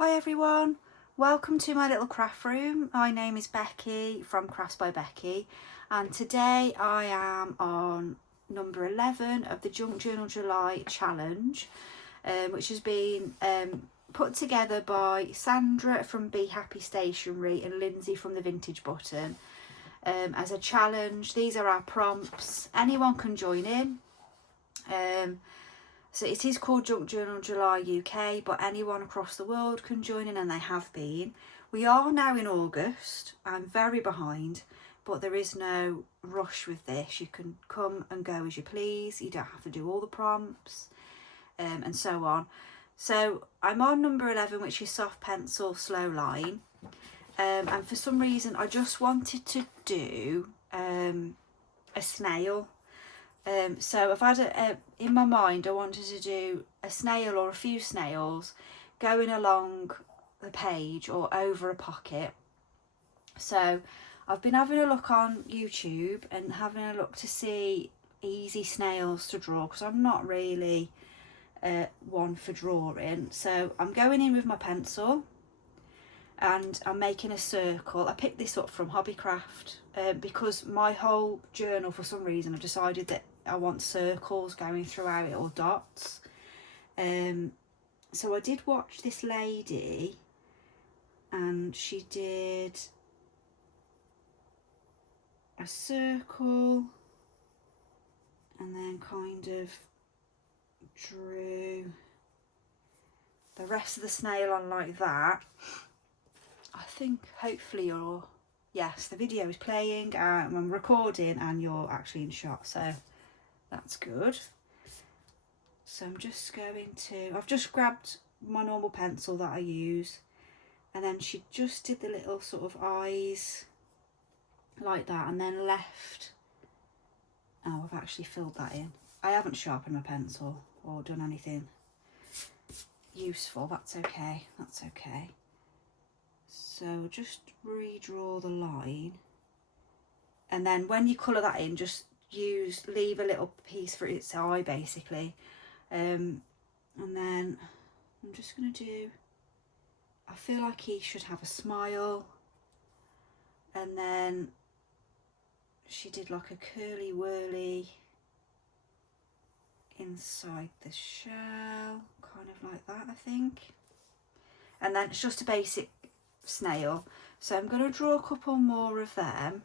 Hi everyone, welcome to my little craft room. My name is Becky from Crafts by Becky, and today I am on number 11 of the Junk Journal July challenge, which has been put together by Sandra from Be Happy Stationery and Lindsay from the Vintage Button as a challenge. These are our prompts. Anyone can join in. So it is called Junk Journal July UK, but anyone across the world can join in, and they have been. We are now in August. I'm very behind, but there is no rush with this. You can come and go as you please. You don't have to do all the prompts and so on. So I'm on number 11, which is soft pencil slow line. And for some reason, I just wanted to do a snail. So I've had in my mind, I wanted to do a snail or a few snails going along the page or over a pocket. So I've been having a look on YouTube and having a look to see easy snails to draw, because I'm not really one for drawing. So I'm going in with my pencil and I'm making a circle. I picked this up from Hobbycraft because my whole journal, for some reason, I've decided that I want circles going throughout it, or dots. So I did watch this lady, and she did a circle and then kind of drew the rest of the snail on like that. I think hopefully yes, the video is playing, I'm recording and you're actually in shot, so that's good. So I'm just going to, I've just grabbed my normal pencil that I use, and then she just did the little sort of eyes like that, and then left. Oh, I've actually filled that in. I haven't sharpened my pencil or done anything useful. That's okay, that's okay. So just redraw the line, and then when you colour that in, just leave a little piece for its eye basically, and then I'm just going to do, I feel like he should have a smile, and then she did like a curly whirly inside the shell, kind of like that I think, and then it's just a basic snail. So I'm going to draw a couple more of them.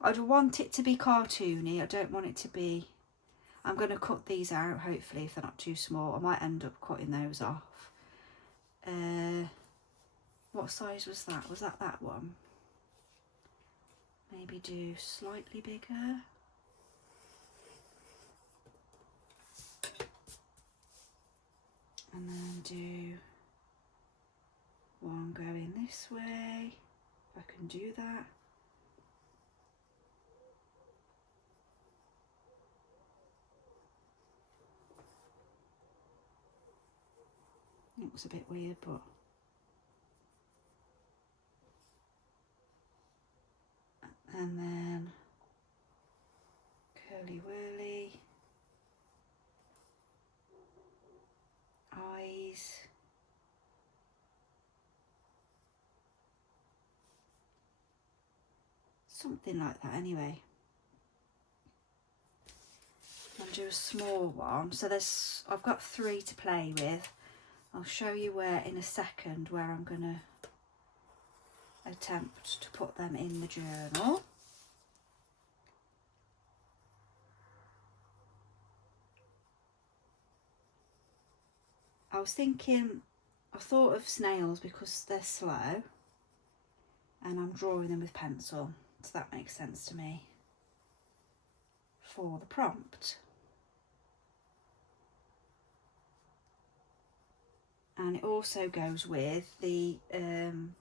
I don't want it to be cartoony, I don't want it to be, I'm going to cut these out hopefully if they're not too small. I might end up cutting those off. What size was that? Was that one? Maybe do slightly bigger. And then do one going this way, if I can do that. It was a bit weird, but and then curly whirly, eyes, something like that anyway. I'll do a small one. So I've got 3 to play with. I'll show you where in a second where I'm going to attempt to put them in the journal. I thought of snails because they're slow and I'm drawing them with pencil, so that makes sense to me for the prompt. And it also goes with the, I'm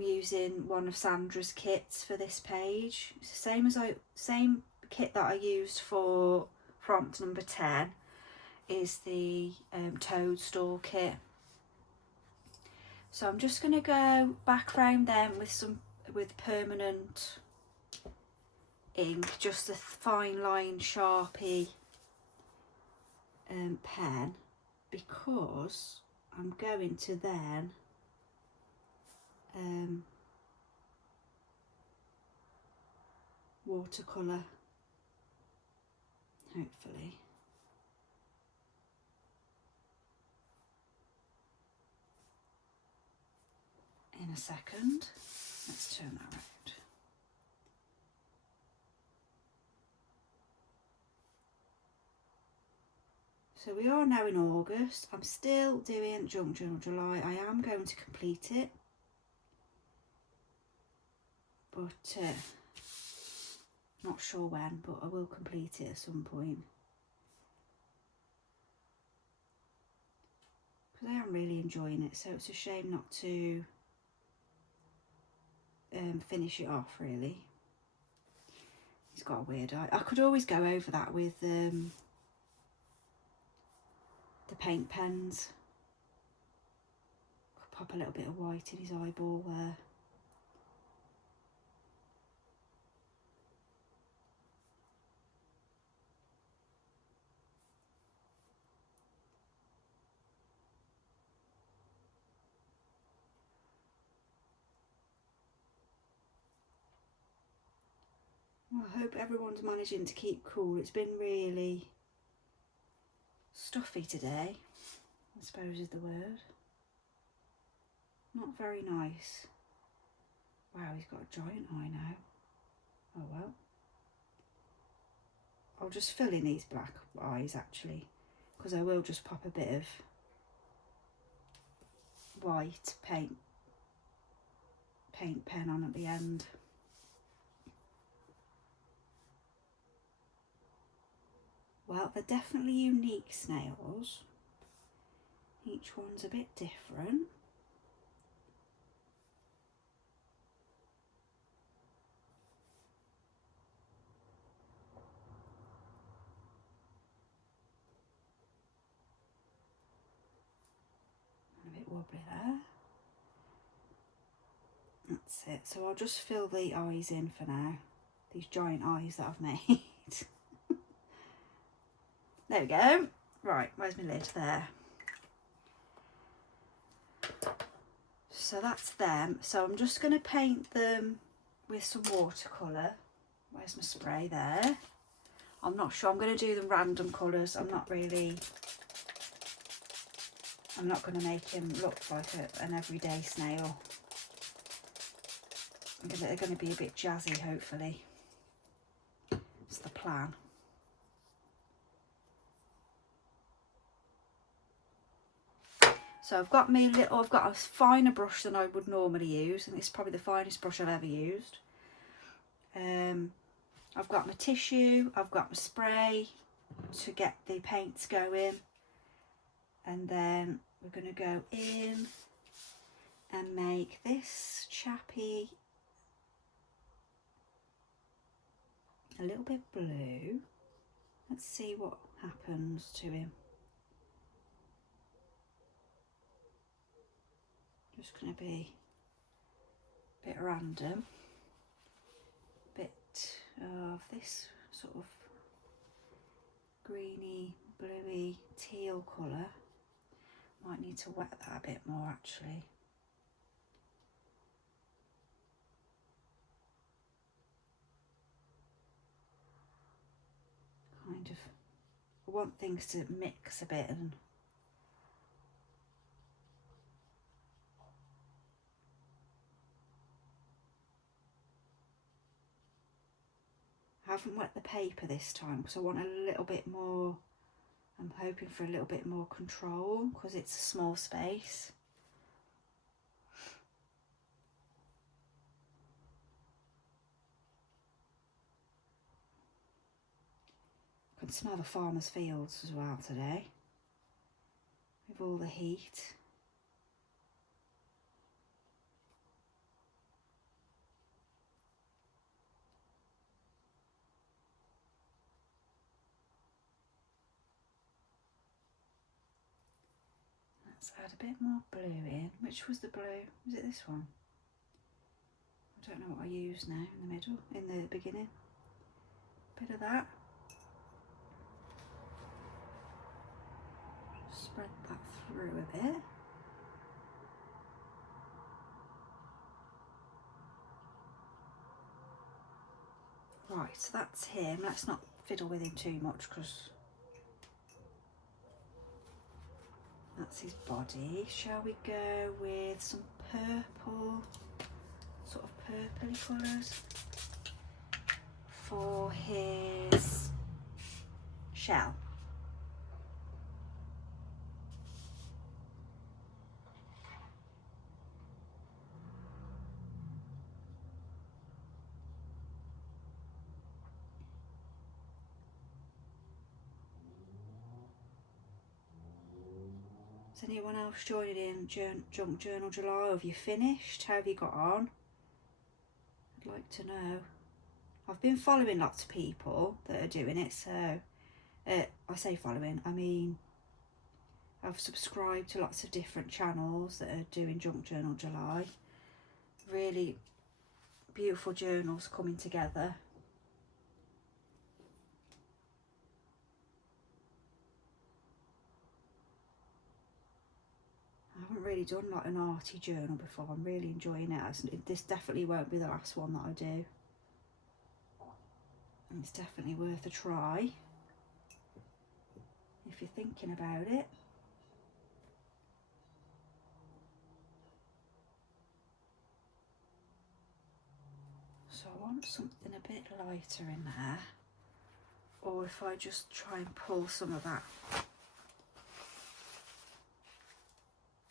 using one of Sandra's kits for this page. It's the same kit that I used for prompt number 10 is the toadstool kit. So I'm just going to go back around them with permanent ink, just a fine line Sharpie pen, because I'm going to then watercolour, hopefully. In a second. Let's turn that around. So we are now in August. I'm still doing Junk Journal July. I am going to complete it, but not sure when, but I will complete it at some point. Because I am really enjoying it, so it's a shame not to finish it off, really. He's got a weird eye. I could always go over that with the paint pens. Could pop a little bit of white in his eyeball there. Well, I hope everyone's managing to keep cool. It's been really stuffy today, I suppose is the word. Not very nice. Wow, he's got a giant eye now. Oh well. I'll just fill in these black eyes actually, because I will just pop a bit of white paint pen on at the end. Well, they're definitely unique snails. Each one's a bit different. A bit wobbly there. That's it. So I'll just fill the eyes in for now. These giant eyes that I've made. There we go. Right, where's my lid? There. So that's them. So I'm just going to paint them with some watercolour. Where's my spray? There. I'm not sure. I'm going to do them random colours. I'm not going to make him look like an everyday snail. They're going to be a bit jazzy, hopefully. That's the plan. So I've got a finer brush than I would normally use, and it's probably the finest brush I've ever used. I've got my tissue, I've got my spray to get the paints going, and then we're going to go in and make this chappy a little bit blue. Let's see what happens to him. Just going to be a bit random, bit of this sort of greeny, bluey, teal colour. Might need to wet that a bit more actually. Kind of, I want things to mix a bit and I haven't wet the paper this time because I want a little bit more, I'm hoping for a little bit more control because it's a small space. I can smell the farmer's fields as well today with all the heat. Let's add a bit more blue in. Which was the blue? Was it this one? I don't know what I used now in the middle, in the beginning. Bit of that. Spread that through a bit. Right, so that's him. Let's not fiddle with him too much because that's his body. Shall we go with some purple, sort of purpley colours for his shell? Is anyone else joining in Junk Journal July? Have you finished? How have you got on? I'd like to know. I've been following lots of people that are doing it, so I say following, I mean I've subscribed to lots of different channels that are doing Junk Journal July. Really beautiful journals coming together. I haven't really done like an arty journal before. I'm really enjoying it. This definitely won't be the last one that I do. It's definitely worth a try if you're thinking about it. So I want something a bit lighter in there, or if I just try and pull some of that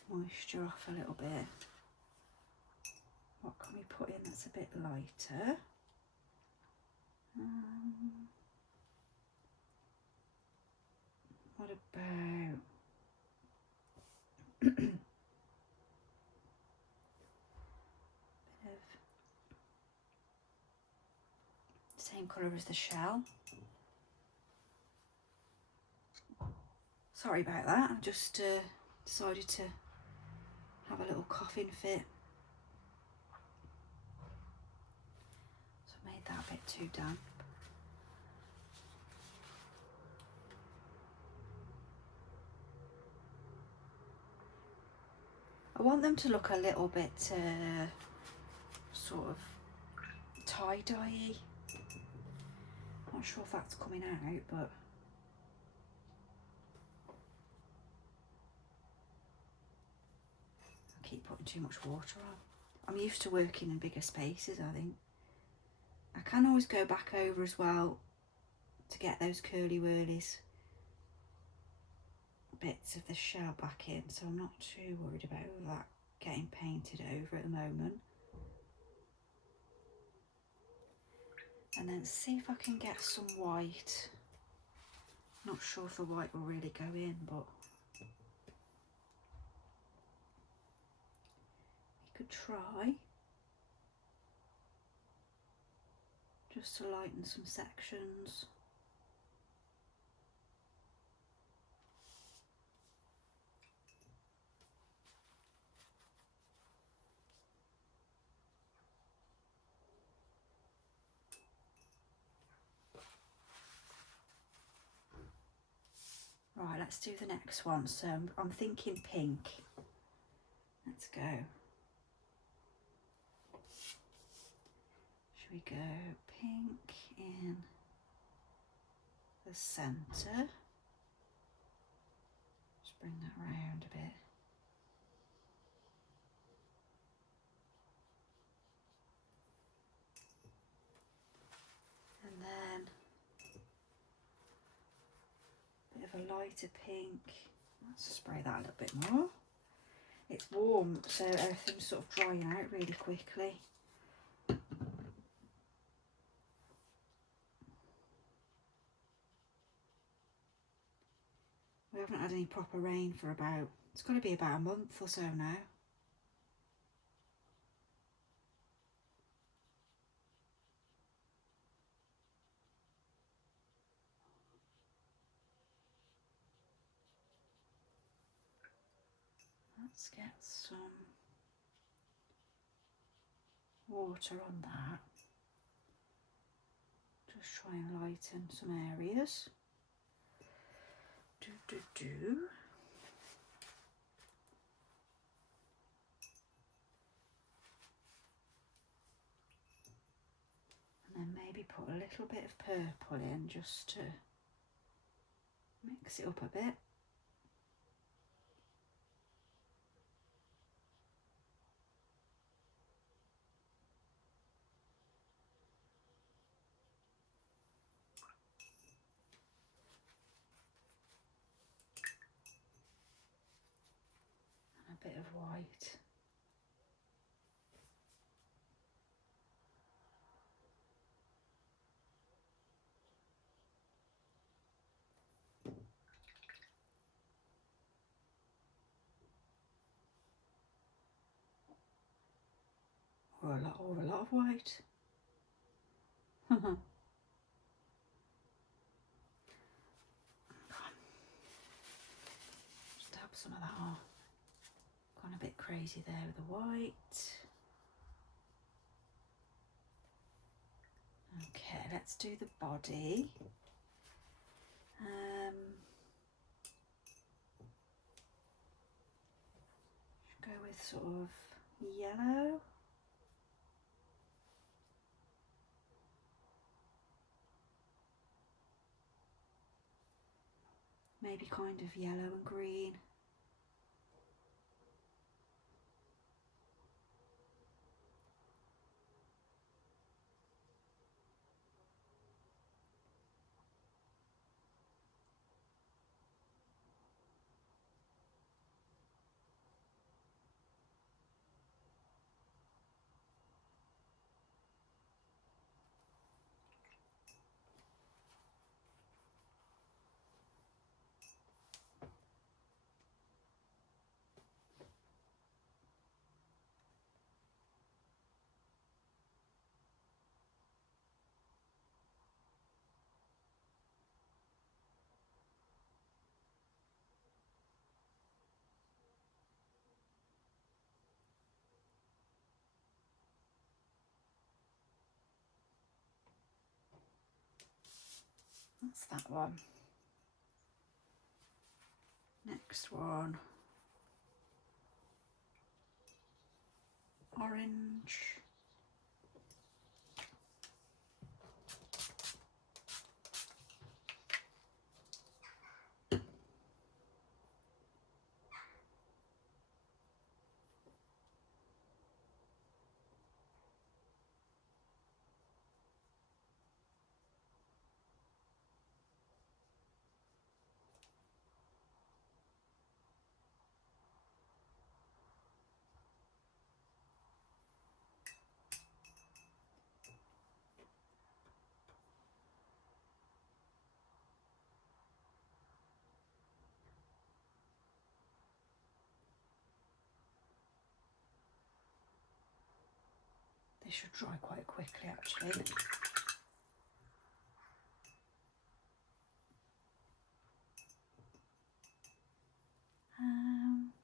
moisture off a little bit. What can we put in that's a bit lighter? What about bit of same colour as the shell? Sorry about that, I just decided to have a little coughing fit. So I made that a bit too damp. I want them to look a little bit sort of tie-dye-y. Not sure if that's coming out, but I keep putting too much water on. I'm used to working in bigger spaces, I think. I can always go back over as well to get those curly whirlies bits of the shell back in, so I'm not too worried about that getting painted over at the moment. And then see if I can get some white. Not sure if the white will really go in, but we could try just to lighten some sections. Right, let's do the next one. So I'm thinking pink. Let's go. Should we go pink in the centre? Just bring that round a bit. And then a bit of a lighter pink. Let's spray that a little bit more. It's warm, so everything's sort of drying out really quickly. We haven't had any proper rain for about, it's got to be about a month or so now. Let's get some water on that. Just try and lighten some areas. And then maybe put a little bit of purple in just to mix it up a bit. And a bit of white. Or a lot of white. Just dab some of that off. Gone a bit crazy there with the white. Okay, let's do the body. Go with sort of yellow. Maybe kind of yellow and green. That's that one. Next one. Orange. They should dry quite quickly actually.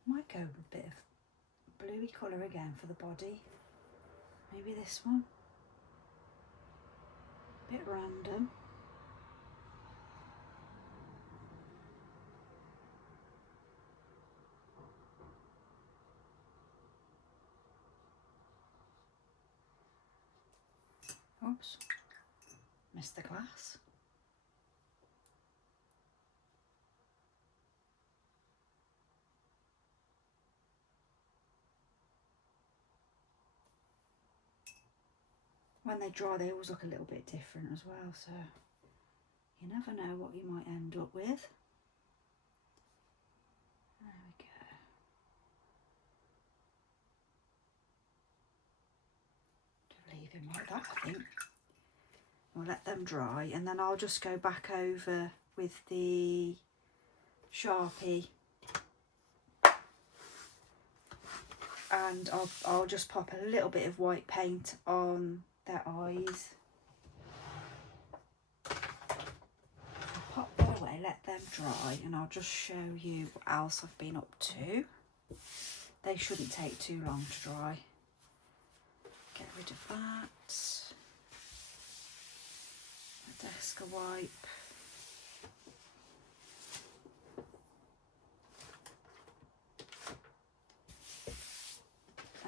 Might go with a bit of bluey colour again for the body. Maybe this one. Bit random. Oops, missed the glass. When they dry, they always look a little bit different as well, so you never know what you might end up with. There we go. To leave him like that, I think. We'll let them dry, and then I'll just go back over with the Sharpie, and I'll just pop a little bit of white paint on their eyes. I'll pop that away, let them dry, and I'll just show you what else I've been up to. They shouldn't take too long to dry. Get rid of that. A desk wipe.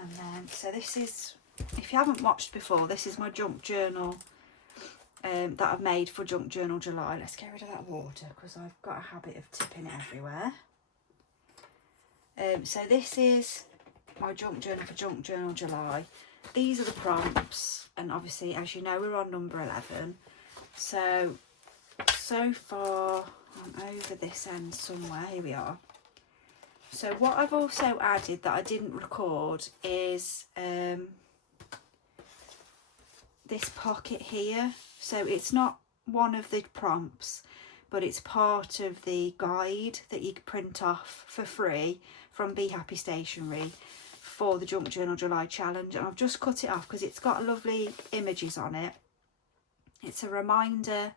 And then, so this is, if you haven't watched before, this is my junk journal that I've made for Junk Journal July. Let's get rid of that water because I've got a habit of tipping it everywhere. So this is my junk journal for Junk Journal July. These are the prompts, and obviously, as you know, we're on number 11. So far I'm over this end somewhere. Here we are. So what I've also added that I didn't record is this pocket here. So it's not one of the prompts, but it's part of the guide that you can print off for free from Be Happy Stationery for the Junk Journal July challenge. And I've just cut it off because it's got lovely images on it. It's a reminder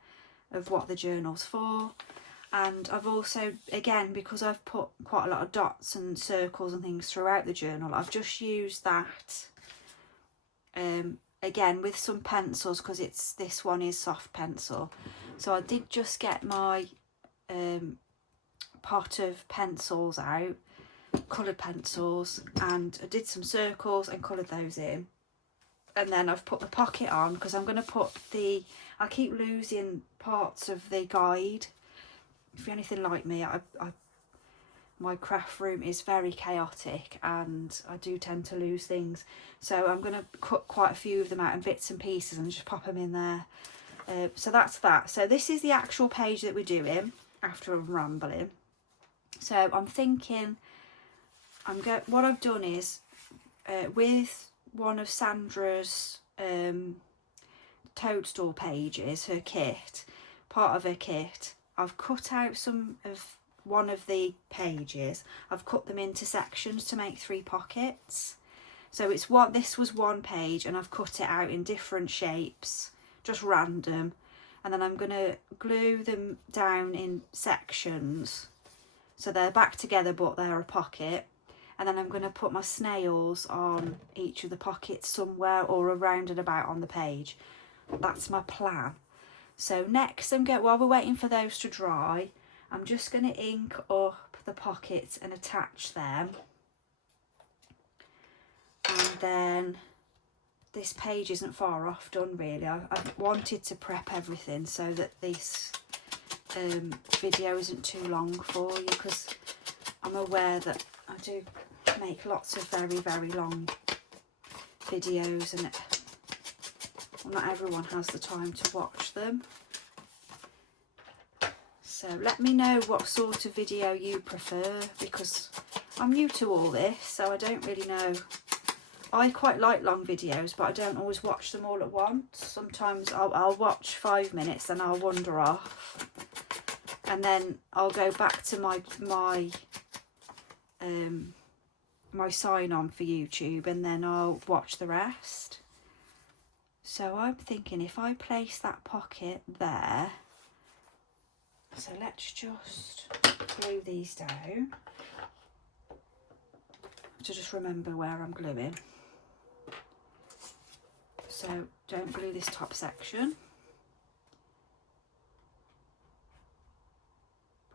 of what the journal's for. And I've also, again, because I've put quite a lot of dots and circles and things throughout the journal, I've just used that again with some pencils, because this one is soft pencil. So I did just get my pot of pencils out, coloured pencils, and I did some circles and coloured those in. And then I've put the pocket on because I'm going to put I keep losing parts of the guide. If you're anything like me, my craft room is very chaotic and I do tend to lose things. So I'm going to cut quite a few of them out in bits and pieces and just pop them in there. So that's that. So this is the actual page that we're doing after I'm rambling. So I'm thinking, what I've done is with one of Sandra's toadstool pages, her kit, part of her kit, I've cut out one of the pages. I've cut them into sections to make 3 pockets. So this was one page and I've cut it out in different shapes, just random. And then I'm going to glue them down in sections so they're back together but they're a pocket. And then I'm going to put my snails on each of the pockets somewhere or around and about on the page. That's my plan. So next, while we're waiting for those to dry, I'm just going to ink up the pockets and attach them. And then this page isn't far off done really. I wanted to prep everything so that this video isn't too long for you, because I'm aware that I do make lots of very, very long videos and not everyone has the time to watch them. So let me know what sort of video you prefer, because I'm new to all this, so I don't really know. I quite like long videos, but I don't always watch them all at once. Sometimes I'll watch 5 minutes and I'll wander off, and then I'll go back to my sign on for YouTube, and then I'll watch the rest. So I'm thinking if I place that pocket there, so let's just glue these down to just remember where I'm gluing. So don't glue this top section,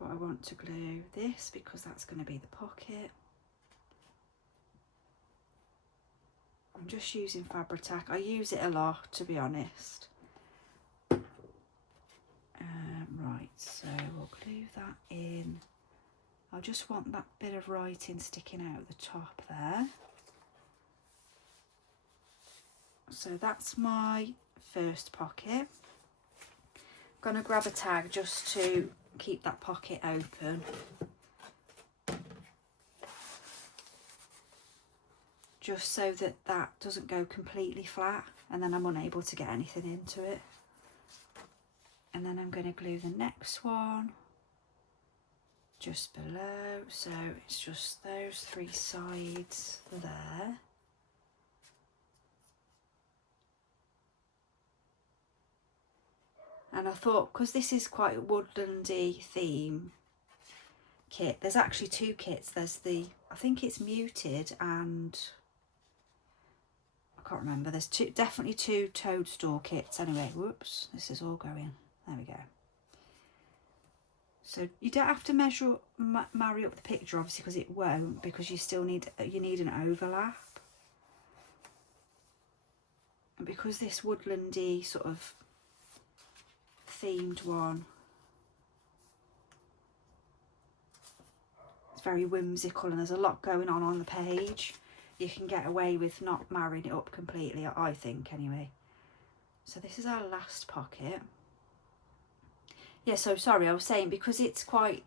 but I want to glue this because that's going to be the pocket. I'm just using Fabri-Tac. I use it a lot, to be honest. Right, so we'll glue that in. I just want that bit of writing sticking out at the top there. So that's my first pocket. I'm going to grab a tag just to keep that pocket open. Just so that doesn't go completely flat and then I'm unable to get anything into it. And then I'm going to glue the next one just below. So it's just those 3 sides there. And I thought, because this is quite a woodlandy theme kit, there's actually 2 kits. There's I think it's muted, and I can't remember. There's definitely 2 toadstool kits. Anyway, whoops, this is all going. There we go. So you don't have to marry up the picture, obviously, because it won't, because you need an overlap. And because this woodlandy sort of themed one. It's very whimsical and there's a lot going on the page. You can get away with not marrying it up completely, I think anyway. So this is our last pocket. Yeah, so sorry, I was saying because it's quite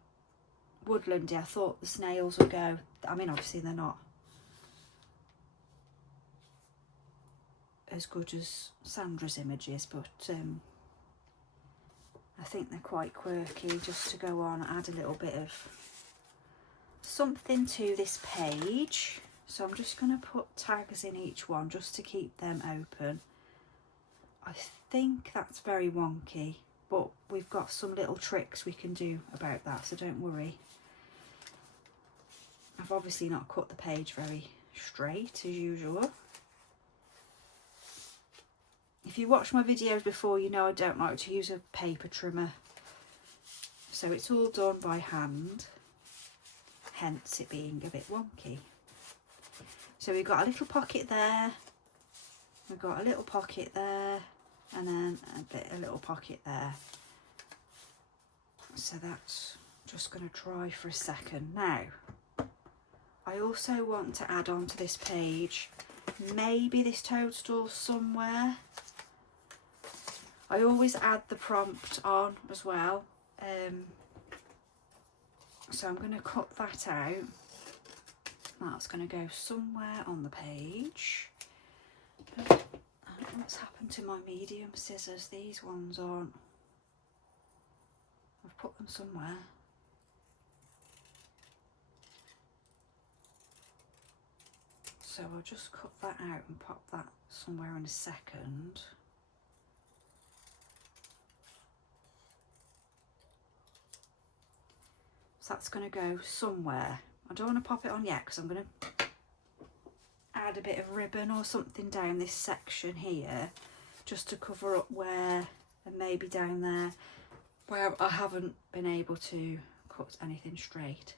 woodlandy, I thought the snails would go. I mean, obviously they're not as good as Sandra's images, but I think they're quite quirky just to go on, add a little bit of something to this page. So I'm just going to put tags in each one just to keep them open. I think that's very wonky, but we've got some little tricks we can do about that, so don't worry. I've obviously not cut the page very straight as usual. If you watched my videos before, you know I don't like to use a paper trimmer. So it's all done by hand, hence it being a bit wonky. So we've got a little pocket there, we've got a little pocket there, and then a little pocket there. So that's just going to dry for a second. Now, I also want to add on to this page maybe this toadstool somewhere. I always add the prompt on as well, so I'm going to cut that out. That's going to go somewhere on the page. What's happened to my medium scissors? These ones aren't. I've put them somewhere. So I'll just cut that out and pop that somewhere in a second. So that's going to go somewhere. I don't want to pop it on yet because I'm going to add a bit of ribbon or something down this section here just to cover up where, and maybe down there where I haven't been able to cut anything straight.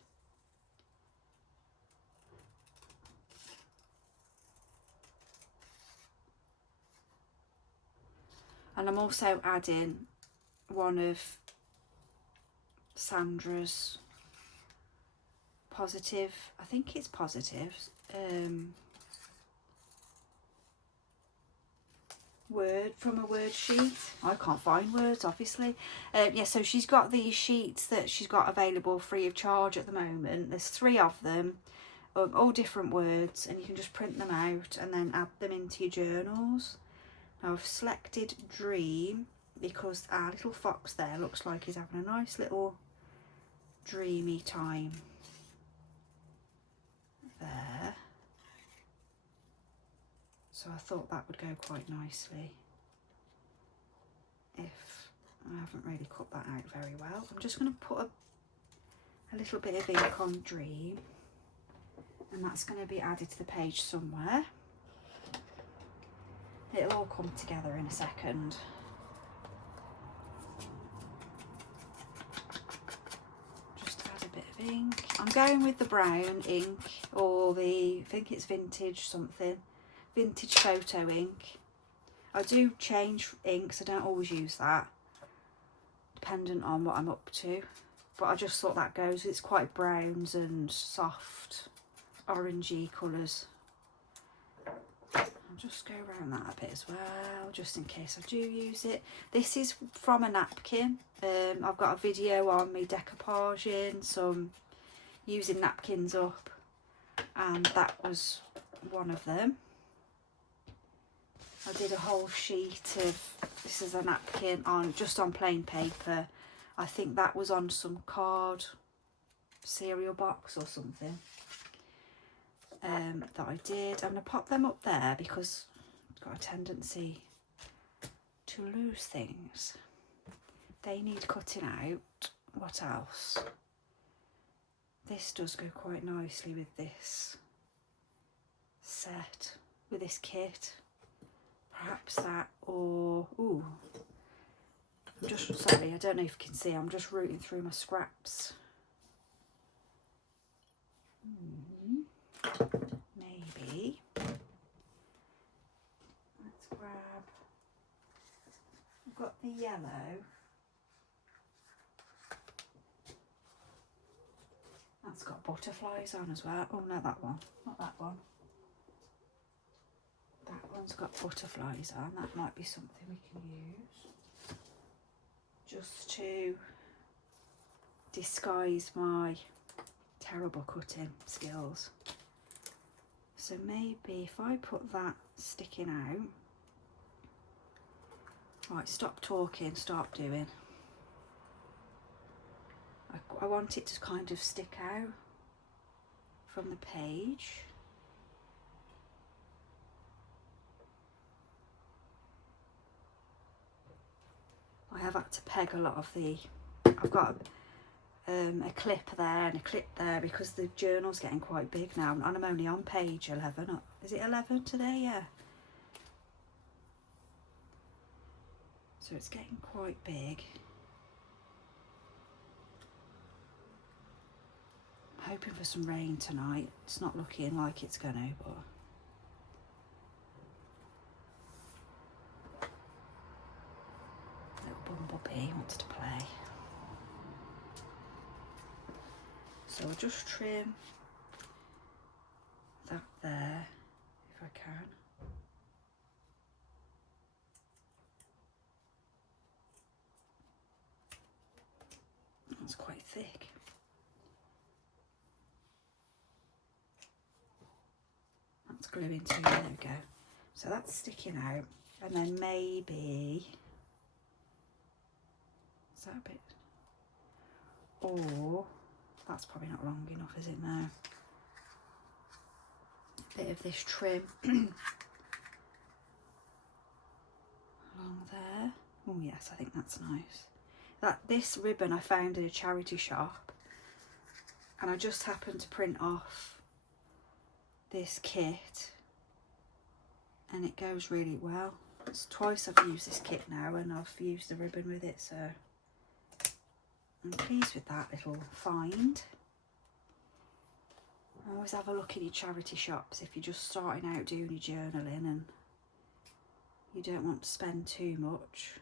And I'm also adding one of Sandra's positive, I think it's positives, word from a word sheet. I can't find words, obviously. Yeah, so she's got these sheets that she's got available free of charge at the moment. There's 3 of them, all different words, and you can just print them out and then add them into your journals. Now I've selected Dream because our little fox there looks like he's having a nice little dreamy time there. So I thought that would go quite nicely if I haven't really cut that out very well. I'm just going to put a little bit of ink on Dream, and that's going to be added to the page somewhere. It'll all come together in a second. Just add a bit of ink. I'm going with the brown ink, or the, I think it's vintage something, vintage photo ink. I do change inks, I don't always use that, dependent on what I'm up to. But I just thought that goes, it's quite browns and soft orangey colours. I'll just go around that a bit as well, just in case I do use it. This is from a napkin. I've got a video on me decoupaging, some using napkins up, and that was one of them. I did a whole sheet of, this is a napkin on, just on plain paper. I think that was on some card cereal box or something. That I did. I'm going to pop them up there because I've got a tendency to lose things. They need cutting out. What else? This does go quite nicely with this set, with this kit. Perhaps that, or, ooh, I'm just, sorry, I don't know if you can see, I'm just rooting through my scraps. Maybe. Let's grab, I've got the yellow. butterflies on as well. Oh no, that one, not that one. That one's got butterflies on. That might be something we can use just to disguise my terrible cutting skills. So maybe if I put that sticking out. Right, stop talking, start doing. I want it to kind of stick out from the page. I have had to peg a lot of the, I've got a clip there and a clip there because the journal's getting quite big now, and I'm only on page 11. Is it 11 today? Yeah. So it's getting quite big. I'm hoping for some rain tonight. It's not looking like it's gonna, but little bumblebee wants to play. So I'll just trim that there if I can. That's quite thick. That's gluing too. There we go. So that's sticking out, and then maybe is that a bit? Or that's probably not long enough, is it now? Bit of this trim along there. Oh yes, I think that's nice. This ribbon I found in a charity shop, and I just happened to print off this kit, and it goes really well. It's twice I've used this kit now, and I've used the ribbon with it, so I'm pleased with that little find. Always have a look in your charity shops if you're just starting out doing your journaling and you don't want to spend too much.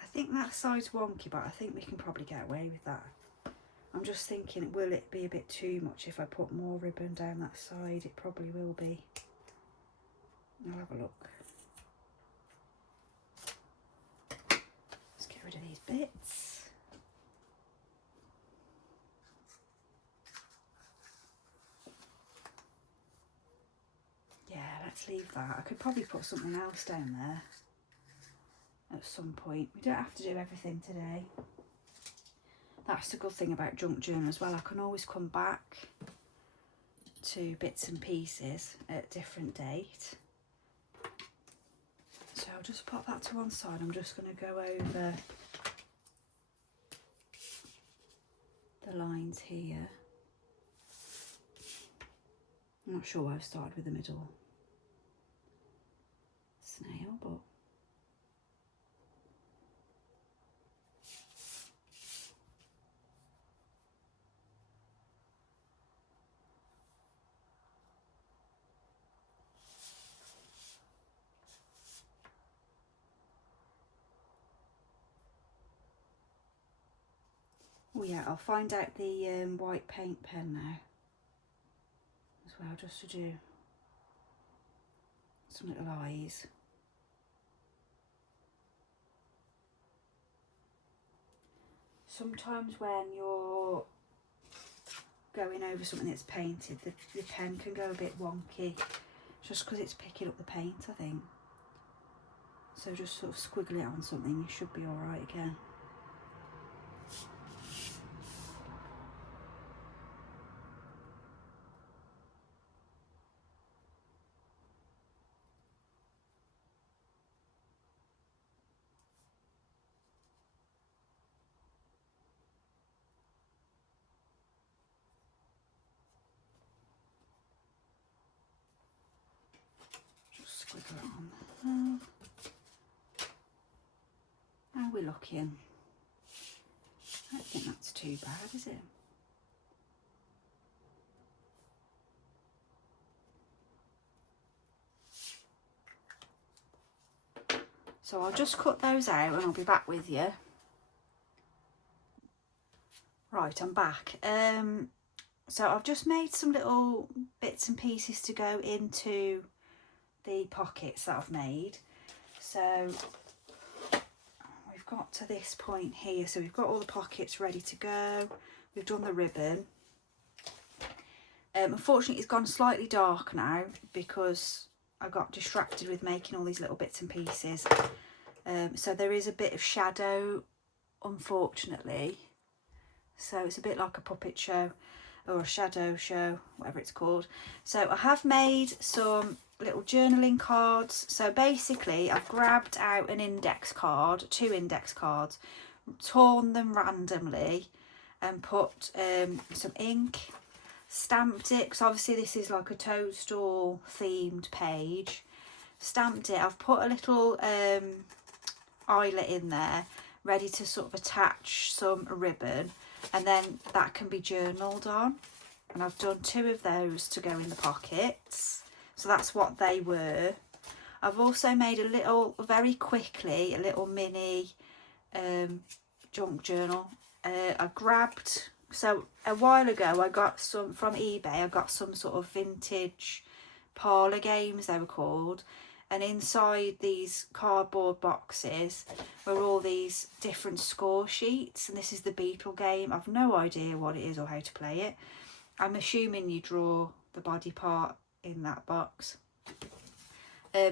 I think that side's wonky, but I think we can probably get away with that. I'm just thinking, will it be a bit too much if I put more ribbon down that side? It probably will be. I'll have a look. Let's get rid of these bits. Yeah, let's leave that. I could probably put something else down there at some point. We don't have to do everything today. That's the good thing about junk journal as well. I can always come back to bits and pieces at a different date. So I'll just pop that to one side. I'm just going to go over the lines here. I'm not sure why I've started with the middle snail, but oh yeah, I'll find out the white paint pen now as well, just to do some little eyes. Sometimes when you're going over something that's painted, the pen can go a bit wonky, just because it's picking up the paint, I think. So just sort of squiggle it on something, you should be alright again. 12. How are we looking? I don't think that's too bad, is it? So I'll just cut those out and I'll be back with you. Right, I'm back. So I've just made some little bits and pieces to go into the pockets that I've made. So we've got to this point here. So we've got all the pockets ready to go. We've done the ribbon. Unfortunately, it's gone slightly dark now because I got distracted with making all these little bits and pieces. So there is a bit of shadow, unfortunately. So it's a bit like a puppet show or a shadow show, whatever it's called. So I have made some little journaling cards. So basically I've grabbed out an index card, 2 index cards, torn them randomly and put some ink, stamped it, because obviously this is like a toadstool themed page. Stamped it. I've put a little eyelet in there ready to sort of attach some ribbon, and then that can be journaled on. And I've done 2 of those to go in the pockets, so that's what they were. I've also made a little, very quickly, a little mini junk journal. I grabbed, so a while ago I got some from eBay. I got some sort of vintage parlour games, they were called, and inside these cardboard boxes were all these different score sheets, and this is the Beetle game. I've no idea what it is or how to play it. I'm assuming you draw the body part in that box.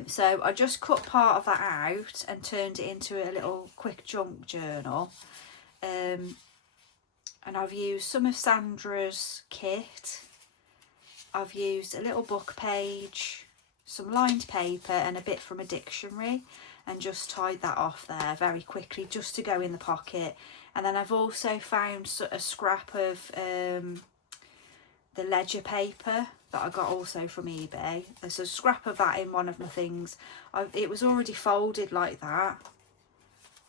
So I just cut part of that out and turned it into a little quick junk journal. And I've used some of Sandra's kit. I've used a little book page, some lined paper and a bit from a dictionary, and just tied that off there very quickly just to go in the pocket. And then I've also found a scrap of the ledger paper that I got also from eBay. There's a scrap of that in one of my things. It was already folded like that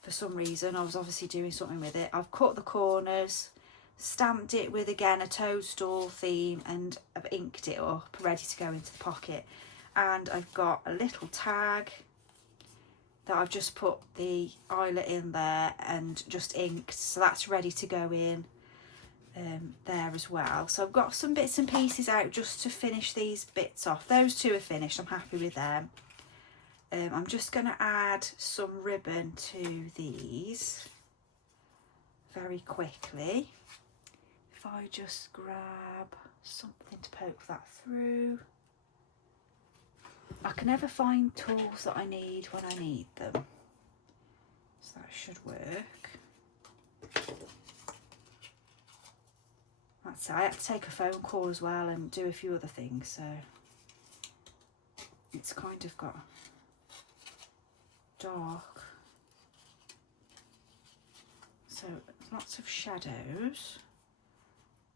for some reason. I was obviously doing something with it. I've cut the corners, stamped it with, again, a toadstool theme, and I've inked it up, ready to go into the pocket. And I've got a little tag that I've just put the eyelet in there and just inked, so that's ready to go in there as well. So I've got some bits and pieces out just to finish these bits off. Those 2 are finished, I'm happy with them. I'm just going to add some ribbon to these very quickly. If I just grab something to poke that through. I can never find tools that I need when I need them, so that should work. That's it. I had to take a phone call as well and do a few other things, so it's kind of got dark. So lots of shadows.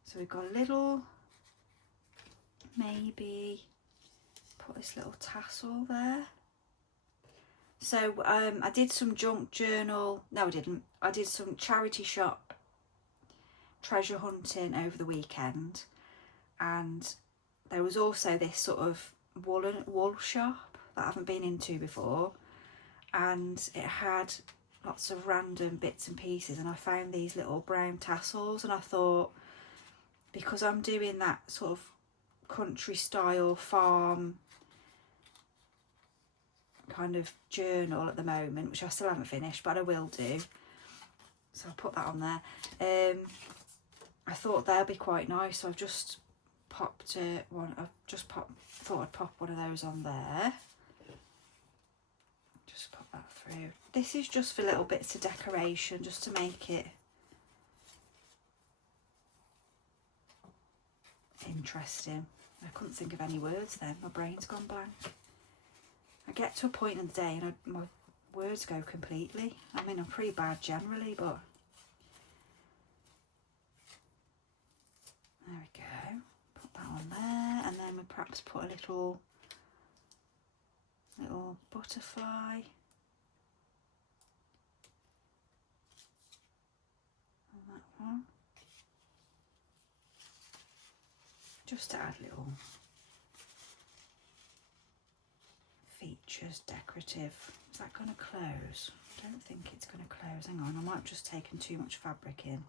So we've got a little, maybe put this little tassel there. So I did some junk journal, no I didn't, I did some charity shop treasure hunting over the weekend, and there was also this sort of wool shop that I haven't been into before, and it had lots of random bits and pieces, and I found these little brown tassels, and I thought, because I'm doing that sort of country style farm kind of journal at the moment, which I still haven't finished, but I will do, so I'll put that on there. I thought they'll be quite nice, so I've just popped one. Thought I'd pop one of those on there. Just pop that through. This is just for little bits of decoration, just to make it interesting. I couldn't think of any words then. My brain's gone blank. I get to a point in the day and my words go completely. I mean, I'm pretty bad generally, but there we go. Put that on there, and then we perhaps put a little butterfly. And that one. Just to add little features, decorative. Is that going to close? I don't think it's going to close. Hang on, I might have just taken too much fabric in.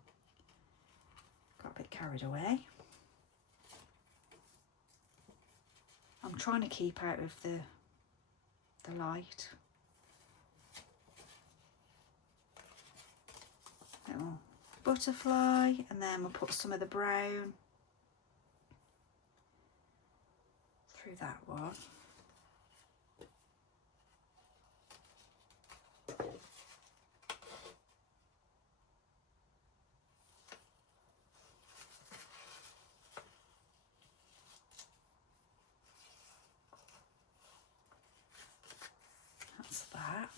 Got a bit carried away. I'm trying to keep out of the light. Little butterfly, and then we'll put some of the brown through that one. That's that.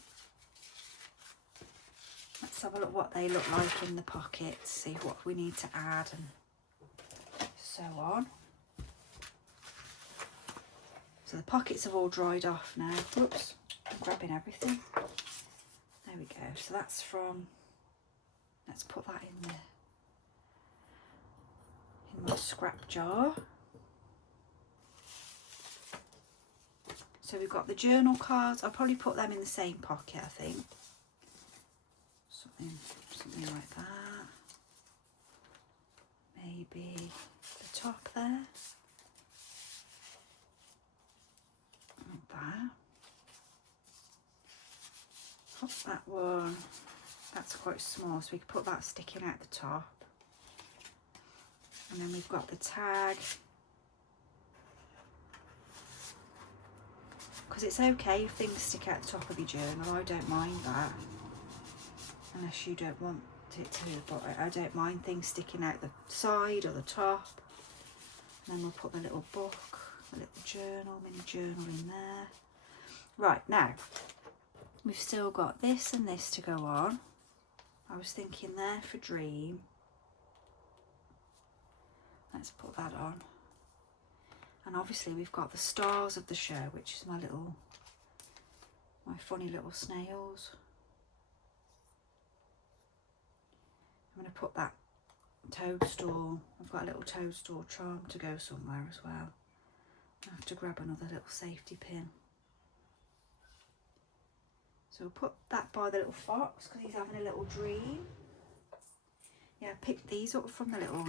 Let's have a look what they look like in the pockets, see what we need to add and so on. So the pockets have all dried off now. Whoops, I'm grabbing everything. There we go. So that's from, let's put that in my scrap jar. So we've got the journal cards. I'll probably put them in the same pocket, I think. Something like that. Maybe the top there. Like that. Pop that one. That's quite small, so we can put that sticking out the top. And then we've got the tag. Because it's okay if things stick out the top of your journal, I don't mind that. Unless you don't want it to, but I don't mind things sticking out the side or the top. And then we'll put the little book, the little journal, mini journal in there. Right, now, we've still got this and this to go on. I was thinking there for Dream. Let's put that on. And obviously we've got the stars of the show, which is my funny little snails. I'm going to put that toadstool, I've got a little toadstool charm to go somewhere as well. I have to grab another little safety pin. So we'll put that by the little fox because he's having a little dream. Yeah, I picked these up from the little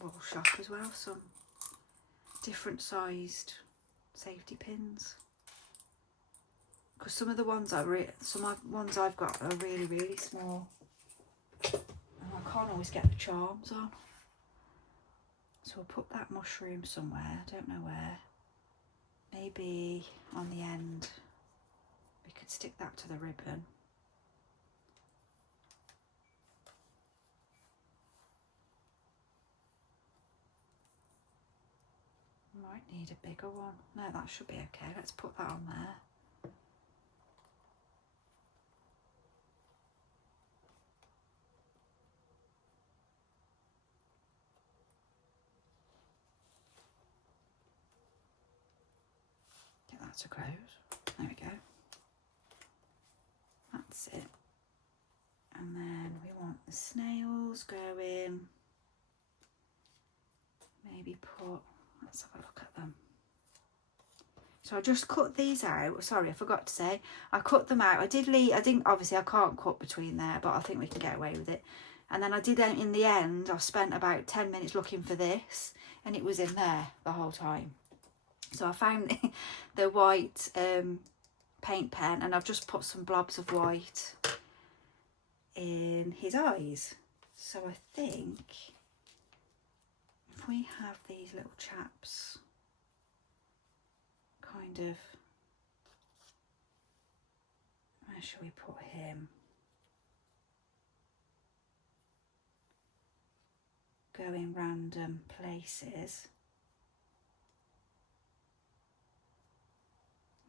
wool shop as well, some different sized safety pins. Because some of the ones I've got are really, really small. And I can't always get the charms on. So we'll put that mushroom somewhere, I don't know where. Maybe on the end, we could stick that to the ribbon. Might need a bigger one. No, that should be okay. Let's put that on there. Get that to close. There we go. That's it. And then we want the snails going. Maybe put, let's have a look at them. So I just cut these out. Sorry, I forgot to say. I cut them out. I didn't, obviously I can't cut between there, but I think we can get away with it. And then I did, in the end, I spent about 10 minutes looking for this, and it was in there the whole time. So I found the white paint pen, and I've just put some blobs of white in his eyes. So I think if we have these little chaps kind of, where shall we put him? Go in random places.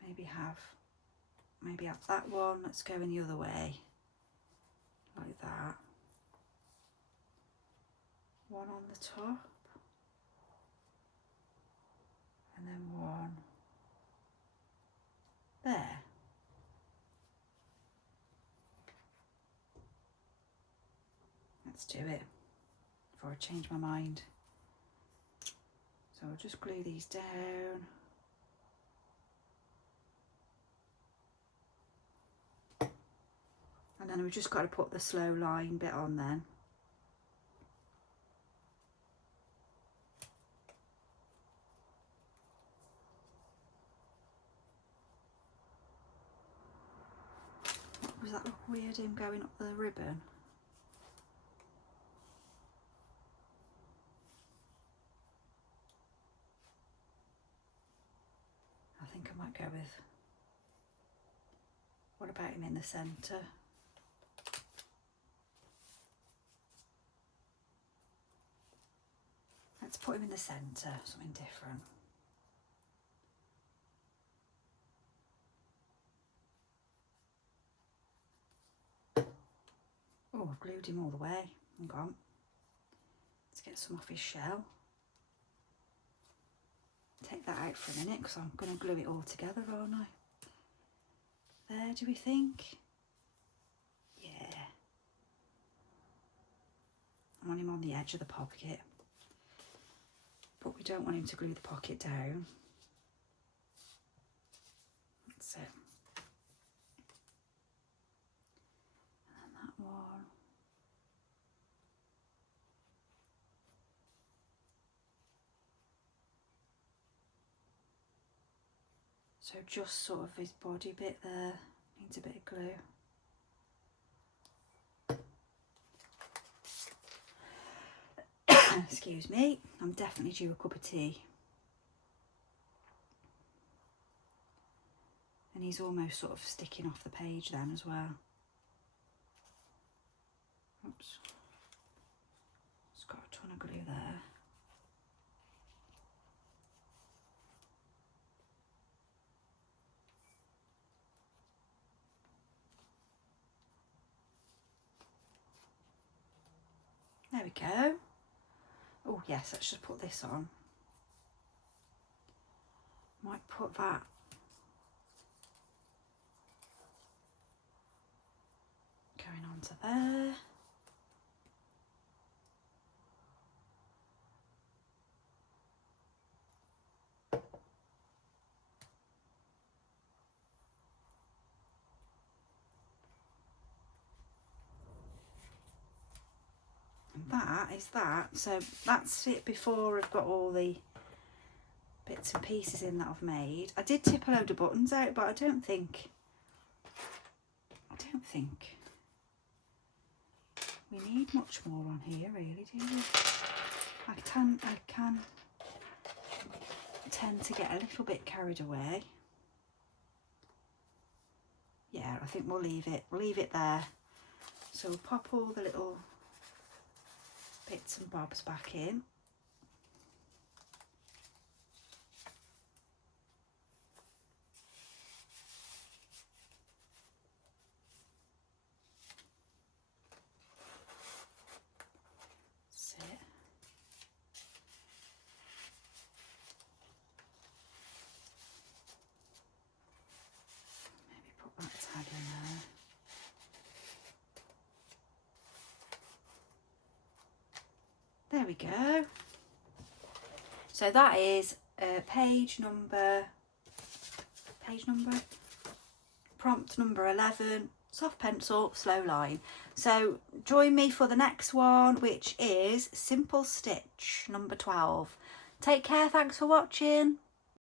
Maybe have that one. Let's go in the other way, like that. One on the top, and then one there. Let's do it before I change my mind. So I'll just glue these down. And then we've just got to put the slow line bit on then. Does that look weird, him going up the ribbon? I think I might go with, what about him in the centre? Let's put him in the centre, something different. Oh, I've glued him all the way. Hang on. Let's get some off his shell. Take that out for a minute because I'm going to glue it all together, aren't I? There, do we think? Yeah. I want him on the edge of the pocket. But we don't want him to glue the pocket down. That's it. And that one. So just sort of his body bit there needs a bit of glue. Excuse me, I'm definitely due a cup of tea. And he's almost sort of sticking off the page then as well. Oops. It's got a ton of glue there. There we go. Oh yes, let's just put this on. Might put that going on to there. And that is that. So that's it before I've got all the bits and pieces in that I've made. I did tip a load of buttons out, but I don't think we need much more on here really, do we? I can tend to get a little bit carried away. Yeah, I think we'll leave it there. So we'll pop all the little bits and bobs back in. That's it. Maybe put that tag in there. There we go. So that is prompt number 11, soft pencil, slow line. So join me for the next one, which is simple stitch number 12. Take care, thanks for watching.